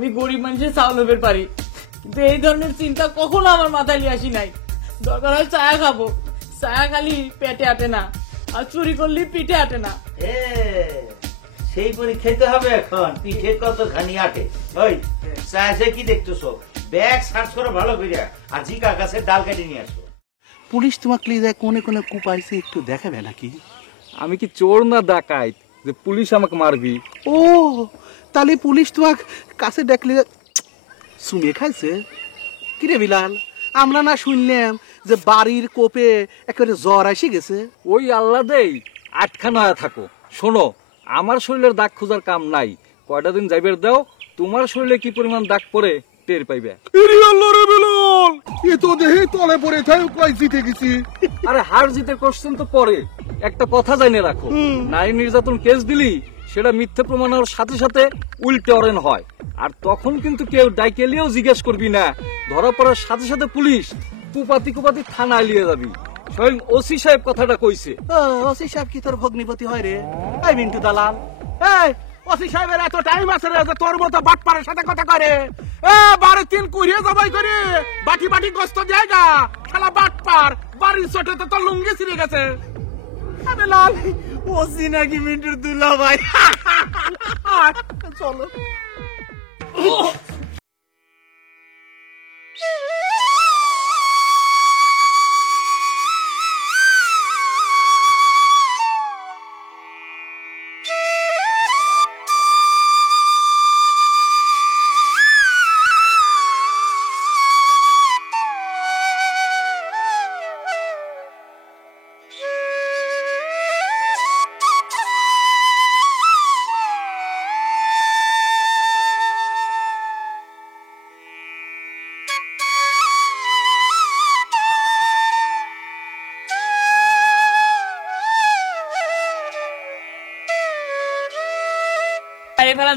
আমি গরিব মানুষের চাউল হবের পারি, কিন্তু এই ধরনের চিন্তা কখনো আমার মাথায় নিয়ে আসি নাই। দরকার হয় চায়া খাবো, চায়া খালি পেটে আটে না, আর চুরি করলে পিঠে আটে না। সেই পরি খেতে হবে এখন, পিঠে কতখানি আটে। ওই চাষে কি দেখতেছো? ব্যাগ সার্চ করো ভালো করে, আর জিকা গাছের ডাল কেটে নিয়ে আসো। পুলিশ তোমাকে নিয়ে যায় কোনে কোনে কুপাইছে, একটু দেখাবে নাকি? আমি কি চোর না ডাকাইত যে পুলিশ আমাকে মারবি? ও তাহলে পুলিশ তোমাকে কাছে ডাকলে শুনে খাইছে? কিরে বিলাল, আমরা না শুনলাম যে বাড়ির কোপে একেবারে জ্বর এসে গেছে? ওই আল্লাহ দেই আটখানা থাকো। শোনো, আমার শরীরের দাগ খোঁজার কাম নাই, কয়টা দিন যাইবার দাও, তোমার শরীরে কি পরিমাণ দাগ পরে টের পাইবে। আরে হার জিতে কোশ্চেন তো পরে, একটা কথা জানিয়ে রাখো, নারী নির্যাতন কেস দিলি সেটা মিথ্যে প্রমাণ হওয়ার সাথে সাথে উল্টে অরেন হয়, আর তখন কিন্তু কেউ ডাইকেলিও জিজ্ঞেস করবি না, ধরা পড়ার সাথে সাথে পুলিশ কুপাতি কুপাতি থানায় নিয়ে যাবি। স্বয়ং ওসি সাহেব কথাটা কইছে। ওসি সাহেব কি তোর ভগ্নিপতি হয় রে? এই মিন্টু দালাল, এই ওসি সাহেবের এত টাইম আছে রে যে তোর মতো বাটপারের সাথে কথা করে? এ 12-3 কুড়িয়ে জবাই করে বাটি বাটি গোস্ত জায়গা খেলা বাটপার, বাড়ির ছোটতে তো লুঙ্গি ছিঁড়ে গেছে। আরে লাল, ওসি নাকি মিন্টুর দুলা ভাই? চলো।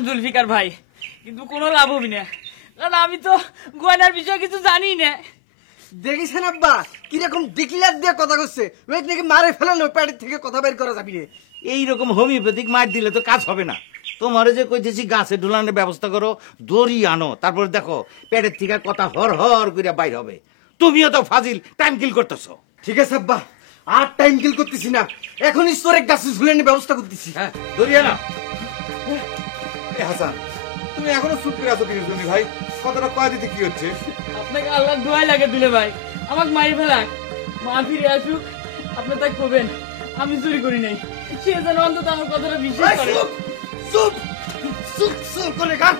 জুলফিকার ভাই, কিন্তু কোনো লাভ হবি না, কারণ আমি তো গয়নার বিষয়ে কিছু জানি না। দেখেছেন আব্বা কিরকম ডিক্লেয়ার দিয়ে কথা করছে, ওই নাকি মারে ফেলানো প্যাটের থেকে কথা বের করা যাবি না। এইরকম হোমিওপ্যাথিক মার দিলে তো কাজ হবে না। তোমারে যে কইতেছি গাছে ঢুলানোর ব্যবস্থা করো, দড়ি আনো, তারপর দেখো পেটের থেকে কথা হর হর করে বাইর হবে। তুমিও তো ফাজিল টাইম কিল করতেছো। ঠিক আছে আব্বা, আর টাইম কিল করতেছি না, এখন ঈশ্বরে গাছে ঝুলানোর ব্যবস্থা করতেছি। হ্যাঁ, দড়ি আনো। হাসান, তুমি এখনো চুপ করে আছো কিনা জনি ভাই? কথাটা কয়া দিতে কি হচ্ছে? আপনাকে আল্লাহ দোয়াই লাগে দিলে ভাই, আমাকে মারি ফেলাক, মা ফিরে আসুক, আপনি তাই করবেন আমি চুরি করি নাই, সে যেন অন্তত আমার কথাটা বিশ্বাস করে। চুপ চুপ চুপ করে গান,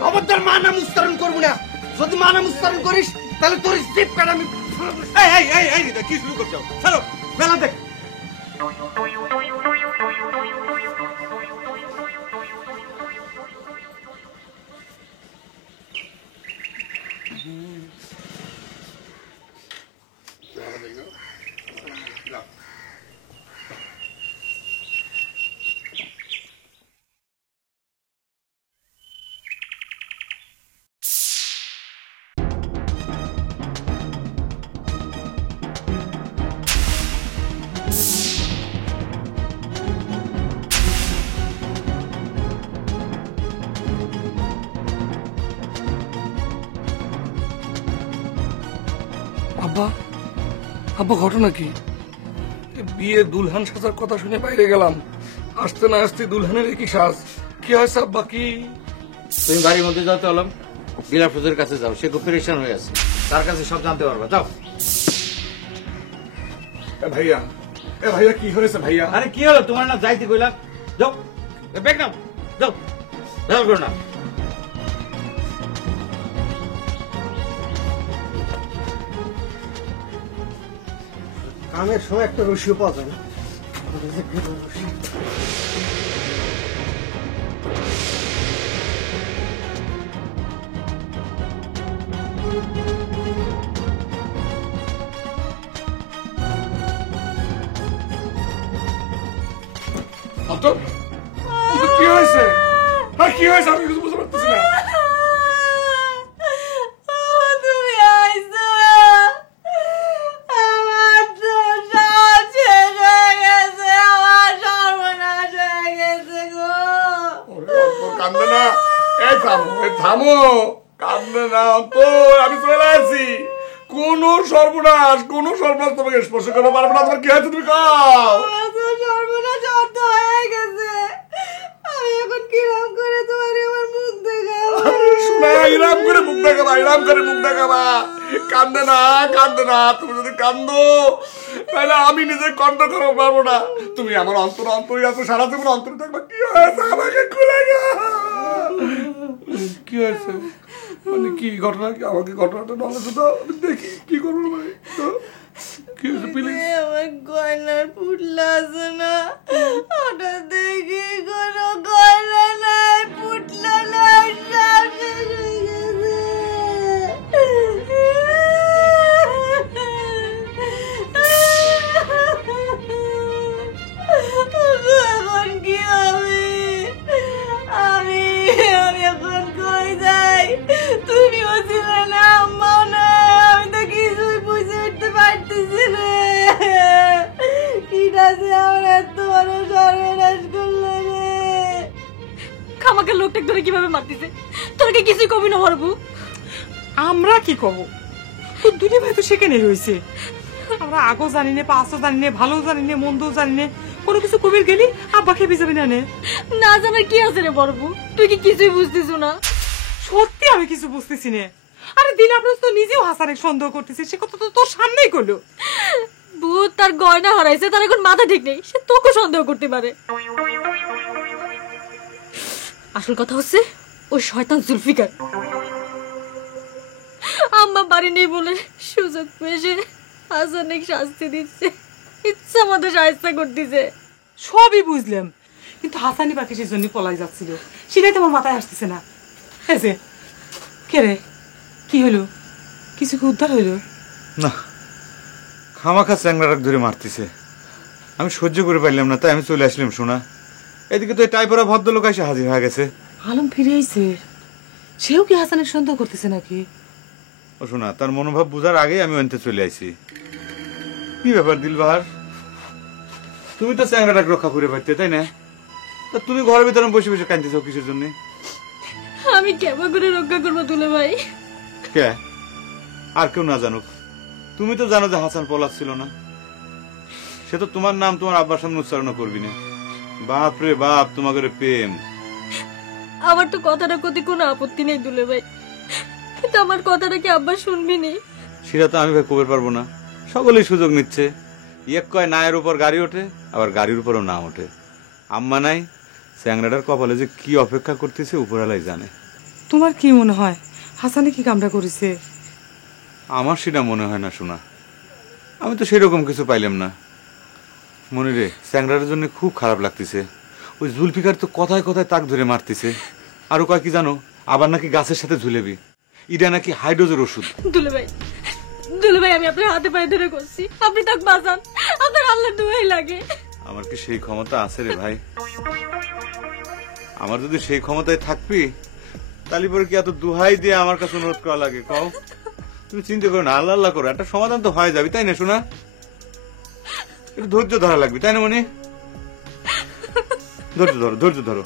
খবরদার মা নাম উচ্চারণ করবো না। যদি মা নাম উচ্চারণ করিস তাহলে তোর স্লিপ কার্ড আমি। কি শুরু করছো? চলো মেলা দেখ। আব্বা, আব্বা ঘটনা কি? বিয়ে দুলহান সাজার কথা শুনে বাইরে গেলাম, আসতে না আসতে দুলহানের কি সাজ, কি হয়েছে আব্বা? কি তুমি বাড়ির মধ্যে যাও তো, আলম বিলাফুজের কাছে যাও, সে খুব পরেশান হয়ে আছে, তার কাছে সব জানতে পারবা। যাও। ভাইয়া, এ ভাইয়া কি হয়েছে ভাইয়া? আরে কি হলো তোমার? না যাইতে কইলাম, যাও ব্যাগ নাও, যাও যাও করো না। কামের সময় একটা রশিও পাওয়া যায় না। কি হয়েছে? কি হয়েছে আমি কিছু বুঝতে পারতেছি না। থামো, কান্দে না তো, আমি চলে আসি। কোন সর্বনাশ তোমাকে স্পর্শ করতে পারবে না। তোমার কি হয়েছে তুমি কাও? সর্বনাশ অর্থ হয়ে গেছে। আমি এখন কিরম করে তোমার আমার মুখ দেখাবো? শোনা, ইরাম করে মুখ দেখাবা। কান্দে না। তুমি যদি কান্দো তাহলে আমি নিজে কন্ট্রোল করতে পারবো না। তুমি আমার অন্তরে আছো, সারা জীবন অন্তরে থাকবা। কি হয়েছে আমাকে খুলে কি হয়েছে? মানে কি ঘটনা? কি আমাকে ঘটনাটা নলেজ দাও, আমি দেখি কি করবো ভাই। তো কি হয়েছে প্লিজ? আমার গয়নার পুটলা আছে না, ওটা দেখি কোনো গয়না নাই, পুটলা নাই, সব শেষ হয়ে গেছে। এখন কি হবে? আমি এখন কই যাই? তুমিও ছিলে না, আম্মাও নাই, আমি তো কিছুই বুঝে উঠতে পারতেছি না। কিটা যে আমার এত বড় সর্বনাশ করলো রে। খামাকে লোকটাকে ধরে কিভাবে মারতেছে? তোর কি কিছুই কবি না মারবো? আমরা কি কব? তো দুটি ভাই তো সেখানে রয়েছে। আমরা আগও জানি না, পাঁচও জানি না, ভালো জানি না, মন্দও জানি না। কোনো কিছু কবির গেলি আব্বা খেপে যাবি না। না জানার কি আছে রে বড়বু? তুই কি কিছুই বুঝতেছ না? সত্যি আমি কিছু বুঝতেছি না। আরে দিন আপনার তো নিজেও হাসানের সন্দেহ করতেছি, সে কথা তো তোর সামনেই করলো। ভূত তার গয়না হারাইছে, তার এখন মাথা ঠিক নেই, সে তোকে সন্দেহ করতে পারে। আসল কথা হচ্ছে ওই শয়তান জুলফিকার আম্মা বাড়ি নেই বলে সুযোগ পেয়ে সে হাসানে শাস্তি দিচ্ছে, ইচ্ছা মতো সাহায্য করতেছে। সবই বুঝলাম, কিন্তু হাসানি পাখি সেজন্য পলাই যাচ্ছিল, সেটাই তো আমার মাথায় আসতেছে না। এসে কে রে? কি হলো? কিছু কি উদ্ধার হইলো? না, খামাখা চ্যাংড়াটাক ধরে মারতেছে। আমি সহ্য করে পারলাম না, তাই আমি চলে আসলাম। শোনা, এদিকে তো এই টাইপরা ভদ্রলোক এসে হাজির হয়ে গেছে। আলম ফিরে আইছে, সেও কি হাসানের সন্দেহ করতেছে নাকি? ও শোনা, তার মনোভাব বুঝার আগেই আমি ওনতে চলে আইছি। কি ব্যাপার দিলবাহার, তুমি তো চ্যাংড়াটাকে রক্ষা করে পারতে, তাই না? তা তুমি ঘরের ভিতরে বসে বসে কাঁদতেছ কিসের জন্য? আমি কেমন করে রক্ষা করবো তুলে ভাই? কে? আর কেউ না জানুক, তুমি তো জানো যে হাসান পলাশ ছিল না। সে তো তোমার নাম তোমার আব্বার সামনে উচ্চারণ করবি না। বাপ রে বাপ, তোমাকে প্রেম। আমার তো কথাটা প্রতি কোনো আপত্তি নেই দুলে ভাই, কিন্তু আমার কথাটা কি আব্বা শুনবি নি? সেটা তো আমি ভাই কবে পারবো না। সকলেই সুযোগ নিচ্ছে। এক কয় নায়ের উপর গাড়ি ওঠে, আবার গাড়ির উপরও না ওঠে। আম্মা নাই, চ্যাংড়াটার কপালে যে কি অপেক্ষা করতেছে উপরালাই জানে। তোমার কি মনে হয় হাসানে কি কামটা করেছে? আমার সেটা মনে হয় না শোনা, আমি তো সেরকম কিছু পাইলাম না। মনে রে, চ্যাংড়াটার জন্য খুব খারাপ লাগতেছে। ওই জুলফিকার তো কথায় কথায় তাক ধরে মারতেছে। আরো কয় কি জানো, আবার নাকি গাছের সাথে ঝুলেবি, এটা নাকি হাইড্রোজের ওষুধ। দুলে ভাই আমি আপনার হাতে পায়ে ধরে করছি, আপনি তাক বাঁচান, আপনার আল্লাহ দুয়াই লাগে। আমার কি সেই ক্ষমতা আছে রে ভাই? আমার যদি সেই ক্ষমতায় থাকবি তাহলে পরে কি এত দুহাই দিয়ে আমার কাছে অনুরোধ করা লাগে? কও, তুমি চিন্তা করো না, আল্লাহ আল্লাহ করো, একটা সমাধান তো হয়ে যাবে, তাই না শোনা? একটু ধৈর্য ধরা লাগবে, তাই না মনে? ধৈর্য ধরো,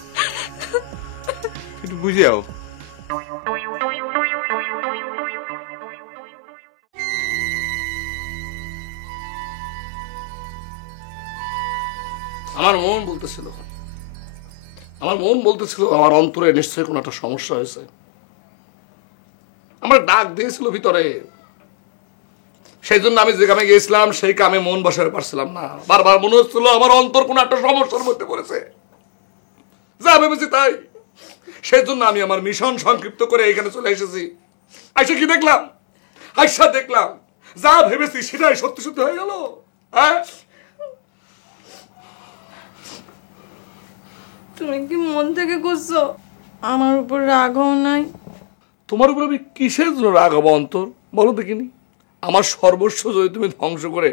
একটু বুঝে যাও। আমার মন বলতেছিল আমার অন্তরে নিশ্চয়ই কোনো একটা সমস্যা হয়েছে। আমার ডাক দিয়েছিল ভিতরে, সেই জন্য আমি যে কামে গিয়েছিলাম সেই কামে মন বসাতে পারছিলাম না। বারবার মনে হচ্ছিল আমার অন্তর কোনো একটা সমস্যার মধ্যে পড়েছে। যা ভেবেছি তাই, সেই জন্য আমি আমার মিশন সংক্ষিপ্ত করে এখানে চলে এসেছি। আইসা কি দেখলাম? দেখলাম যা ভেবেছি সেটাই সত্যি সত্যি হয়ে গেল। হ্যাঁ, তুমি কি মন থেকে করছো? আমার উপর রাগও নাই? তোমার উপর আমি কিসের জন্য রাগ হবো অন্তর, বলো দেখিনি? আমার সর্বস্ব যদি তুমি ধ্বংস করে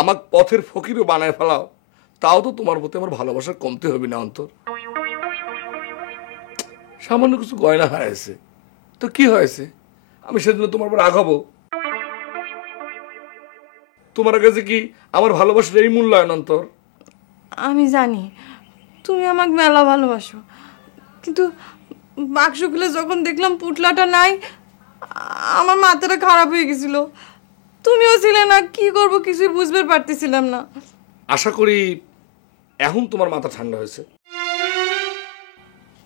আমার পথের ফকিরও বানায় ফেলাও, তাও তো তোমার প্রতি আমার ভালোবাসার কমতে হবে না অন্তর। সামান্য কিছু গয়না হারাইছে তো কি হয়েছে? আমি সেজন্য তোমার উপর রাগ হবো? তোমার কাছে কি আমার ভালোবাসার এই মূল্যায়ন অন্তর? আমি জানি তুমি আমাকে মেলা ভালোবাসো, কিন্তু বাক্স খুলে যখন দেখলাম পুটলাটা নাই, আমার মাথাটা খারাপ হয়ে গেছিল। তুমিও ছিলে না, কি করব কিছুই বুঝতে পারতেছিলাম না। আশা করি এখন তোমার মাথা ঠান্ডা হয়েছে।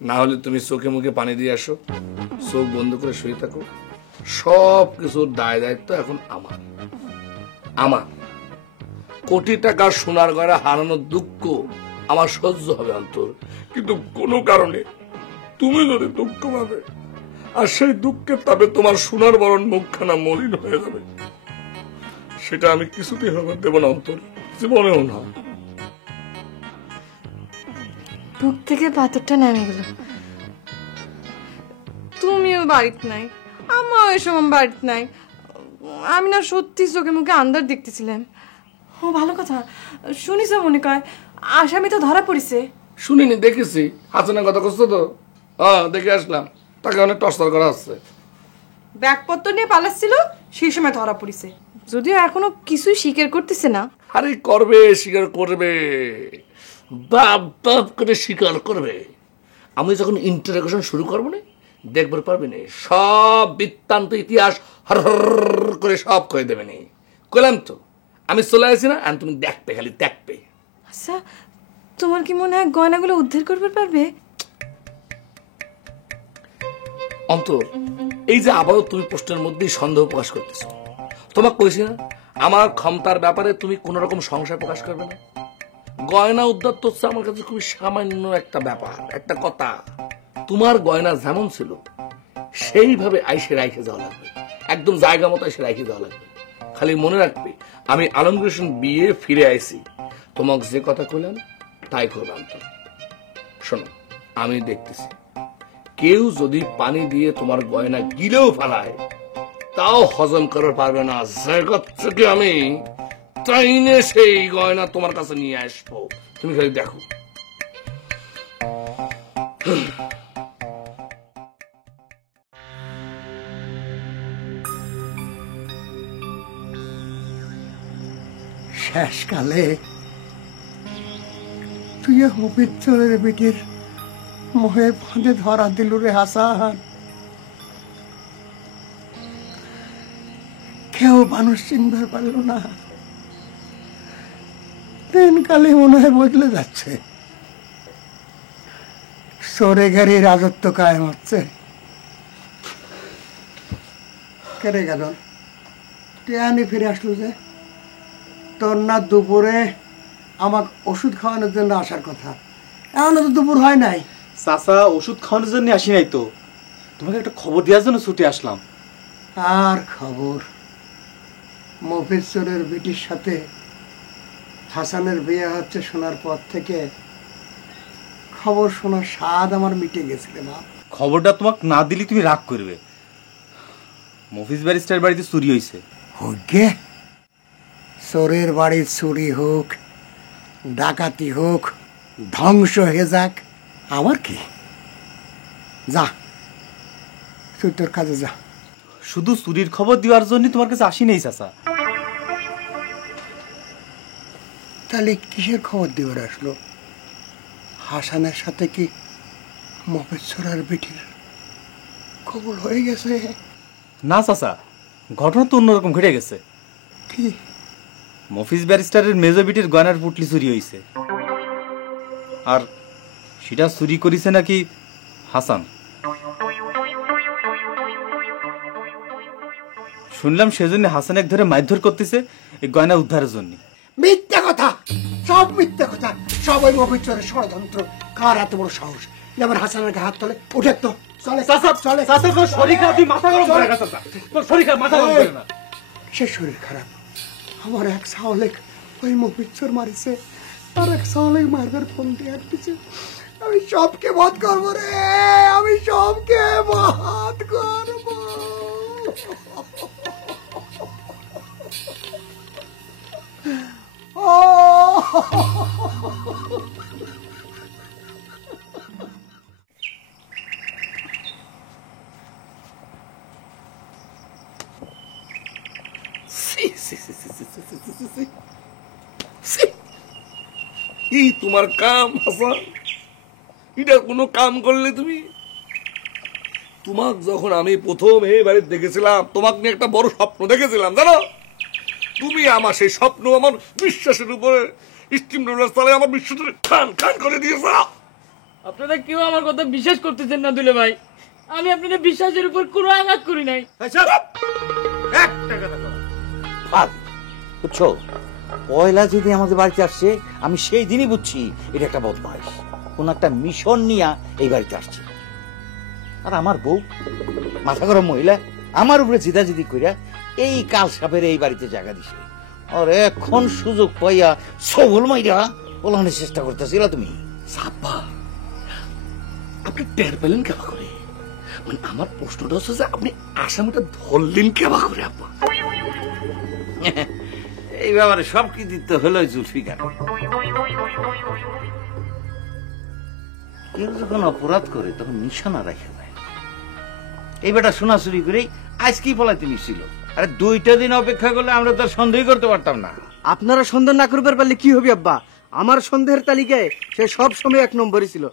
না হলে তুমি চোখে মুখে পানি দিয়ে আসো, চোখ বন্ধ করে শুয়ে থাকো। সব কিছুর দায় দায়িত্ব এখন আমার। আমার কোটি টাকার সোনার গয়না হারানোর দুঃখ আমার সহ্য হবে অন্তর, কিন্তু কোনো কারণে তুমি যদি দুঃখ পাবে আর সেই দুঃখের তাপে তোমার সোনার বরণ মুখখানা মলিন হয়ে যাবে, সেটা আমি কিছুতেই হবে দেব না অন্তর, জীবনেও না। বুক থেকে পাথরটা নেমে গেল। তুমিও বাড়িতে নাই, আমিও ওই সময় বাড়িতে নাই। আমি না সত্যি চোখে মুখে আন্দার দেখতেছিলাম। ও ভালো কথা, শুনিস মনে কয় আসামি তো ধরা পড়িছে। শুনিনি, দেখেছি। হাসানের কথা করছো তো? হ্যাঁ, দেখে আসলাম। তাকে অনেক টর্চার করা হচ্ছে। ব্যাগপত্র নিয়ে পালাচ্ছিল, সেই সময় ধরা পড়িছে। যদিও এখনো কিছুই স্বীকার করতেছে না। আরে করবে, স্বীকার করবে, বাপ বাপ করে স্বীকার করবে। আমি যখন ইন্টারোগেশন শুরু করবো না, দেখবার পারবে না, সব বৃত্তান্ত ইতিহাস হর হর করে সব কয়ে দেবে না। কইলাম তো আমি চলে আসি না, আর তুমি দেখবে, খালি দেখবে। আচ্ছা, তোমার কি মনে হয় গয়নাগুলো উদ্ধার করতে পারবে? অন্তর, এই যে আবারও তুমি প্রশ্নের মধ্যেই সন্দেহ প্রকাশ করতেছ, তোমাকে কইছি না আমার ক্ষমতার ব্যাপারে তুমি কোন রকম সংশয় প্রকাশ করবে না। গয়না উদ্ধার তো হচ্ছে আমার কাছে খুবই সামান্য একটা ব্যাপার, একটা কথা। তোমার গয়না যেমন ছিল সেইভাবে আইসে রাইখে যাওয়া লাগবে, একদম জায়গা মতো এসে রাইখে যাওয়া লাগবে। খালি মনে রাখবে আমি আলমগীর হোসেন বিয়ে ফিরে আইছি, তোমাকে যে কথা কইলাম তাই করলাম। তো শোনো, আমি দেখতেছি কেউ যদি পানি দিয়ে তোমার গয়না গিলেও ফেলায়, তাও হজম করতে পারবে না। জগৎ থেকে আমি চাইনে সেই গয়না তোমার কাছে নিয়ে আসবো, তুমি খালি দেখো। শেষকালে তুই হবির বেটির মোহে ফাঁদে ধরা দিল রে হাসান। কেউ মানুষ চিনতে পারল না। দিনকালে মনে হয় বদলে যাচ্ছে, সরে ঘরে রাজত্ব কায়েম হচ্ছে। কেড়ে গেল টেয়ানি ফিরে আসলো যে? তোর না দুপুরে আমাকে ওষুধ খাওয়ানোর জন্য আসার কথা, এখনো তো দুপুর হয় নাই। চাচা, ওষুধ খাওয়ানোর জন্য আসি নাই তো, তোমাকে একটা খবর দেওয়ার জন্য ছুটে আসলাম। আর খবর? মফিজুরের বেটির সাথে হাসানের বিয়ে হচ্ছে শোনার পর থেকে খবর শোনার স্বাদ আমার মিটে গেছিল। বাপ, খবরটা তোমাকে না দিলে তুমি রাগ করবে। মফিজ ব্যারিস্টার বাড়িতে চুরি হয়েছে। হোক, চোরের বাড়ি চুরি হোক, ডাকাতি হোক, ধ্বংস হয়ে যাক, আমার কি? যা, তুই তোর কাজে যা। শুধু চুরির খবর দেওয়ার জন্য তোমার কাছে আসি নেই চাচা। তাহলে কিসের খবর দেওয়ার আসলো? হাসানের সাথে কি মফিজুরের বেটির খবর হয়ে গেছে? না চাচা, ঘটনা তো অন্যরকম ঘটে গেছে। কি? মফিজ ব্যারিস্টারের মেজো বিটির গয়নার পুটলি চুরি হয়েছে, আর সেটা চুরি করেছে নাকি হাসান। শুনলাম সেজন্য হাসান ধরে মারধর করতেছে এই গয়না উদ্ধারের জন্য। মিথ্যা কথা, সব মিথ্যা কথা, সব ওই মফিজুরের ষড়যন্ত্র। কার এত বড় সাহস যেমন হাসানের গায়ে হাত তোলে? উঠে তো চলে চলে। সে শরীর খারাপ। আমার এক সাওলেক ওই মফিজুর মারিছে, আর এক সাওলেক মারবার ফোন দিয়ে দিচ্ছে। আমি সবকে বধ করবো রে, আমি সবকে বধ করবো। এই তোমার কাম হাসান, এটা কোনো কাম করলে তুমি? তোমাকে যখন আমি প্রথম এই বাড়িতে দেখেছিলাম, তোমাকে নিয়ে একটা বড় স্বপ্ন দেখেছিলাম জানো। তুমি আমার সেই স্বপ্ন আমার বিশ্বাসের উপরে স্টিম রোলার চালায় আমার বিশ্বাসের খান খান করে দিয়েছ। আপনারা কেউ আমার কথা বিশ্বাস করতেছেন না দুলে ভাই। আমি আপনাদের বিশ্বাসের উপর কোনো আঘাত করি নাই। বুঝছো, পয়লা যদি আমাদের বাড়িতে আসছে, আমি সেই দিনই বুঝছি এটা একটা বদমাইশ, কোন একটা মিশন নিয়ে এই বাড়িতে আসছে। আর আমার বউ মাথা গরম মহিলা আমার উপরে জিদাজিদি কইরা এই কাল সাপের এই বাড়িতে জায়গা দিছে। আর এখন সুযোগ পাইয়া সবল মাইরা বলানোর চেষ্টা করতেছিল তুমি। সাব্বা, আপনি টের পেলেন কেবা করে? মানে আমার প্রশ্নটা হচ্ছে যে আপনি আসামিটা ধরলেন কেবা করে? আব্বা, এই ব্যাপারে সব কৃতিত্ব হলো জুলফিকার। কেউ যখন অপরাধ করে তখন নিশানা রাখে দেয়। এই বেটা শোনাশুনি করেই আজ কি পলাইতে নিছিল। আরে 2টা দিন অপেক্ষা করলে আমরা তো সন্দেহ করতে পারতাম না। আপনারা সন্দেহ না করবার পারলে কি হবে আব্বা? আমার সন্দেহের তালিকায় সে সব সময় 1 নম্বরে ছিল।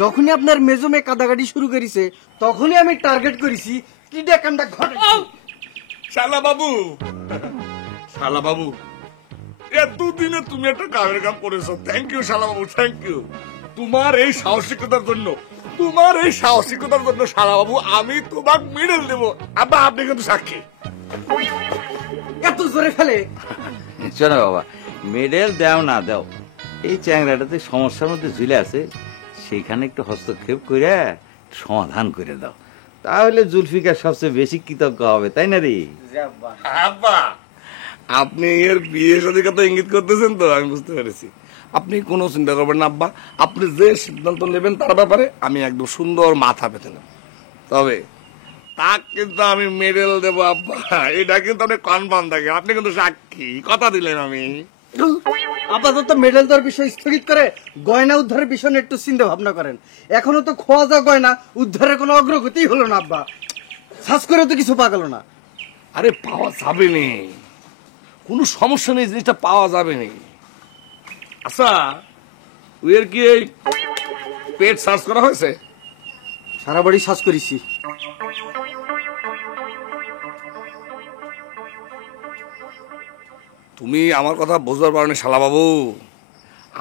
যখনই আপনার মেজমে কাদাকাটি শুরু করেছে তখনই আমি টার্গেট করেছি কিডা কান্ডা ঘটে। শালা বাবু, শালা বাবু, এতদিনে তুমি একটা কামের কাম করেছো। থ্যাংক ইউ শালা বাবু, থ্যাংক ইউ। তোমার এই সাহসিকতার জন্য, তোমার এই সাহসিকতার জন্য শালা বাবু আমি তোমাকে মেডেল দেবো। আব্বা, আপনি কিন্তু সাক্ষী। এত জোরে ফেলে শোনো বাবা, মেডেল দাও না দাও, এই চ্যাংরাটাতে সমস্যার মধ্যে ঝুলে আছে, সেইখানে একটু হস্তক্ষেপ করে সমাধান করে দাও, তাহলে জুলফিকার সবচেয়ে বেশি কৃতজ্ঞ হবে, তাই না রে? আব্বা, আপনি এর বিয়ে সাথে কথা ইঙ্গিত করতেছেন তো, আমি বুঝতে পেরেছি। আপনি কোনো চিন্তা করবেন না আব্বা, আপনি যে সিদ্ধান্ত নেবেন তার ব্যাপারে আমি একদম সুন্দর মাথা পেতে নেব। তবে তা কিন্তু আমি মেডেল দেবো আব্বা, এটা কিন্তু আপনি কনফার্ম থাকে। আপনি কিন্তু সাক্ষী, কথা দিলেন। আমি আপাতত মেডেল দেওয়ার বিষয় স্থগিত করে গয়না উদ্ধারের বিষয় নিয়ে একটু চিন্তা ভাবনা করেন। এখনো তো খোয়া যাওয়া গয়না উদ্ধারের কোনো অগ্রগতি হলো না আব্বা। সার্চ করে তো কিছু পাওয়া গেল না। আরে পাওয়া যাবে নি, কোনো সমস্যা নেই, জিনিসটা পাওয়া যাবে নি। আচ্ছা, ওর কি এই পেট সার্চ করা হয়েছে? সারা বাড়ি সার্চ করেছি। তুমি আমার কথা বুঝতে পারোনি শালা বাবু।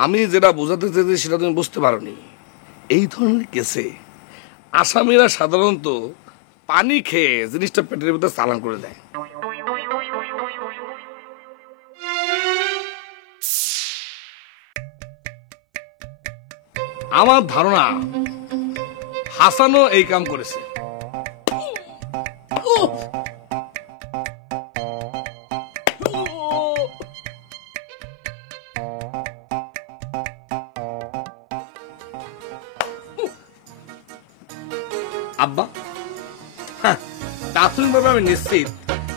আমি যেটা বোঝাতে চেয়েছি সেটা তুমি বুঝতে পারোনি। এই ধরনের কেসে আসামিরা সাধারণত পানি খেয়ে জিনিসটা পেটের ভিতরে চালান করে দেয়। আমার ধারণা হাসানও এই কাম করেছে। আব্বা, হ্যাঁ, প্রাথমিকভাবে আমি নিশ্চিত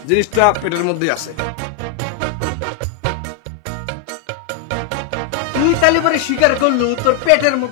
জিনিসটা পেটের মধ্যে আছে। তুই তাহলে পরে স্বীকার করলু তোর পেটের মধ্যে